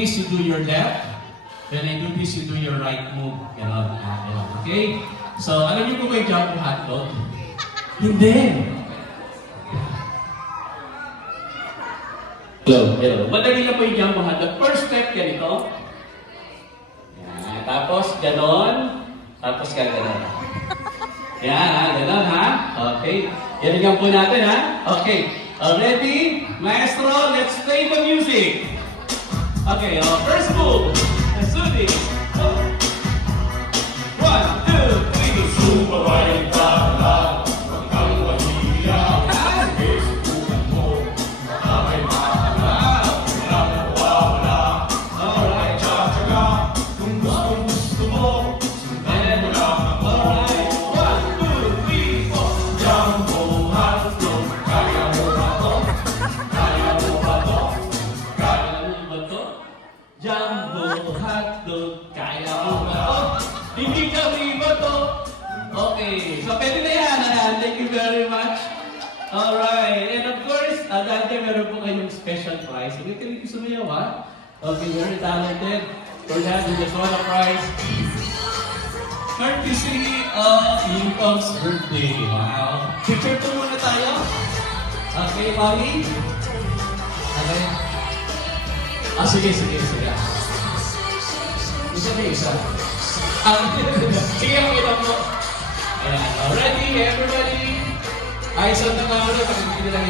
this, you do your left. When I do this, you do your right move. Ganon. Ganon. Okay? So, alam niyo kung may jump o hotdog? Hindi. Hello. Madali lang po yung jump o hotdog. First step, ganito. Yan. Tapos, ganon. Tapos, ganon. Yan, ha? Ganon, ha? Okay. Yan po natin, ha? Okay. Ready? Maestro, let's play the music. Okay, first move. Sudi. 1, 2, 3. Super Mario Kart, huwag kang mahiya. Facebookan mo, baka may mahala. Walang mawawala. Alright, tsaga, kung gusto mo, sundan mo lang ako. Alright, 1, 2, 3, 4. Jumbo hotdog, kaya mo ba to? Kaya mo ba to? Kaya mo ba to? Jumbo hotdog, kaya mo ba to? Hindi kami ba to? Okay, so pwede na yan. Thank you very much. Alright, and of course, dati meron po kayong special prize. Hindi kayo sumayaw, ha? Okay, very talented. For that, we just won a prize. Courtesy of Lincoln's birthday. Wow. Picture po muna tayo. Okay, Mami? Okay. Sige. Isa na isa. Sige, makita mo. Ayan. Ready, everybody? Ayos ang nangaroon. Pag-ibigin nila